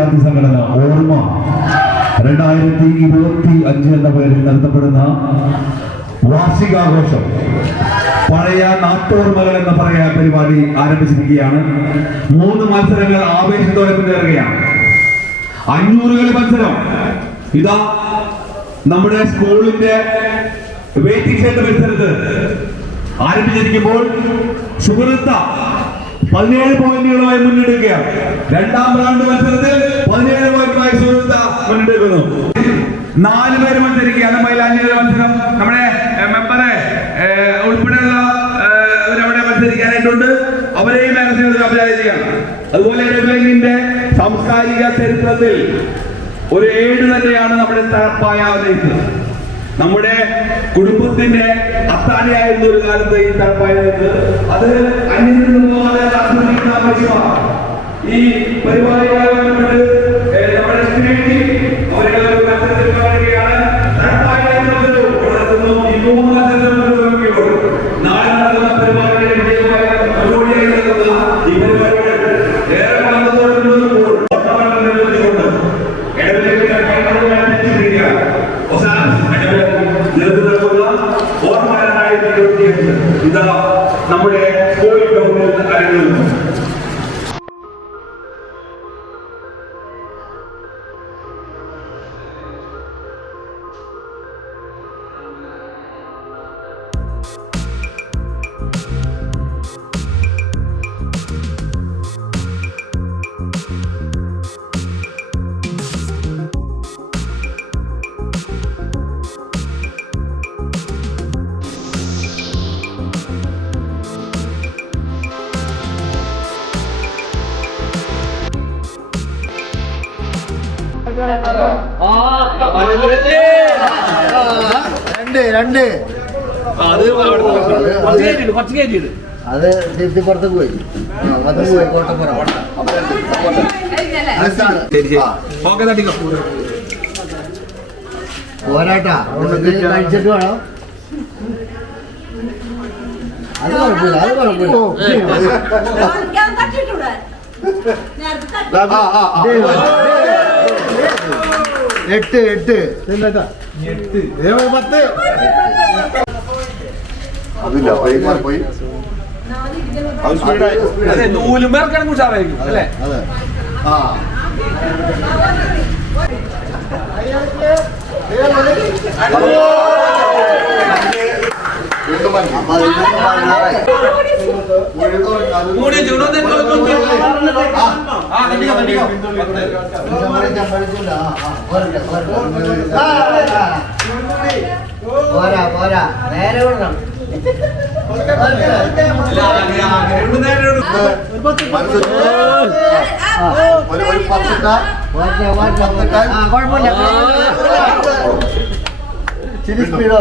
വിദ്യാർത്ഥി സംഘടന ഓർമ്മ രണ്ടായിരത്തി ഇരുപത്തി അഞ്ച് എന്ന പേരിൽ നടത്തപ്പെടുന്ന വാർഷികാഘോഷം. പഴയ നാട്ടോർമകൾ എന്ന് പറയാ പരിപാടി ആരംഭിച്ചിരിക്കുകയാണ്. മൂന്ന് മത്സരങ്ങൾ ആവേശത്തോടെ പിന്തുടരുകയാണ് അഞ്ഞൂറ് കളി മത്സരം. ഇതാ നമ്മുടെ സ്കൂളിന്റെ വെയിറ്റിംഗ് ഷെഡ് ആരംഭിച്ചിരിക്കുമ്പോൾ സുഹൃത്ത പതിനേഴ് പോയിന്റുകളുമായി മുന്നിടുകയാണ്. രണ്ടാം റൗണ്ട് മത്സരത്തിൽ പതിനേഴ് പോയിന്റുമായി സുഹൃത്ത മുന്നെടുക്കുന്നു നാല് പേര് മത്സരിക്കുകയാണ്. മൈലാഞ്ചിയുടെ മത്സരം. നമ്മുടെ മെമ്പറെ ഉൾപ്പെടെയുള്ള മത്സരിക്കാനായിട്ടുണ്ട്. അവരെയും മാനസിക അഭിനയിക്കുകയാണ്. അതുപോലെ ഡെബ്ലിങ്ങിന്റെ സാംസ്കാരിക ചരിത്രത്തിൽ ഒരു ഏഴ് തന്നെയാണ് നമ്മുടെ തറപ്പായ അവതരിച്ചത് നമ്മുടെ കുടുംബത്തിന്റെ അത്താണിയായിരുന്ന ഒരു കാലത്ത് ഈ തറപ്പായത് അത് അന്യം നിന്ന് കാത്തുനിൽക്കുന്ന ആവശ്യമാണ്. ഈ ബന്ധപ്പെട്ട് നമ്മുടെ മത്സരവും രണ്ടായിരത്തി ഇരുപത്തിയഞ്ച് ഇതാ നമ്മുടെ കോവിഡ് ഗ്രൗണ്ടിൽ അരങ്ങേറുന്നു രണ്ട് രണ്ട് അത് തിരുത്തിപ്പുറത്ത് പോയി ആ, അത് പോയി കോട്ടപ്പുറം പോരാട്ടാ കഴിച്ചിട്ട് വേണം അത് കുഴപ്പമില്ല അത് കുഴപ്പമില്ല എട്ട് എട്ട്. പത്ത്. അതില്ല പോയി നൂലുമ്പേർക്കാണ് ഉഷാറായിരിക്കും അല്ലേ? അതെ. ആ. മൂടി ചൂടോ പോരാ പോരാ നേരെ വിടണം ചിരി സ്പീഡ്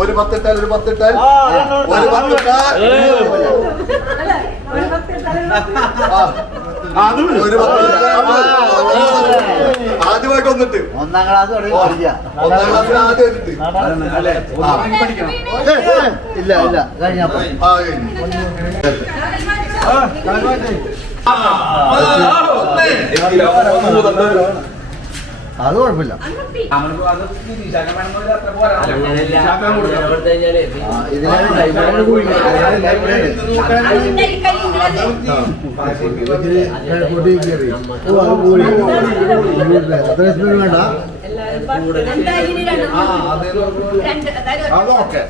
ഒരു പത്തിട്ടാൽ ഒരു പത്തിട്ടാൽ. ഒരു പത്തിട്ടാൽ. ആ, ഒരു പത്തിട്ടാൽ ആദ്യമായി കൊന്നിട്ട് ഒന്നാം ക്ലാസ് തുടങ്ങി പഠിക്കാം ഒന്നാം ക്ലാസ് ആദ്യം എന്നിട്ട് ഇല്ല ഇല്ല കഴിഞ്ഞ ആ കഴിഞ്ഞു അത് കുഴപ്പമില്ല. വേണ്ട അതൊക്കെ ഓക്കെ.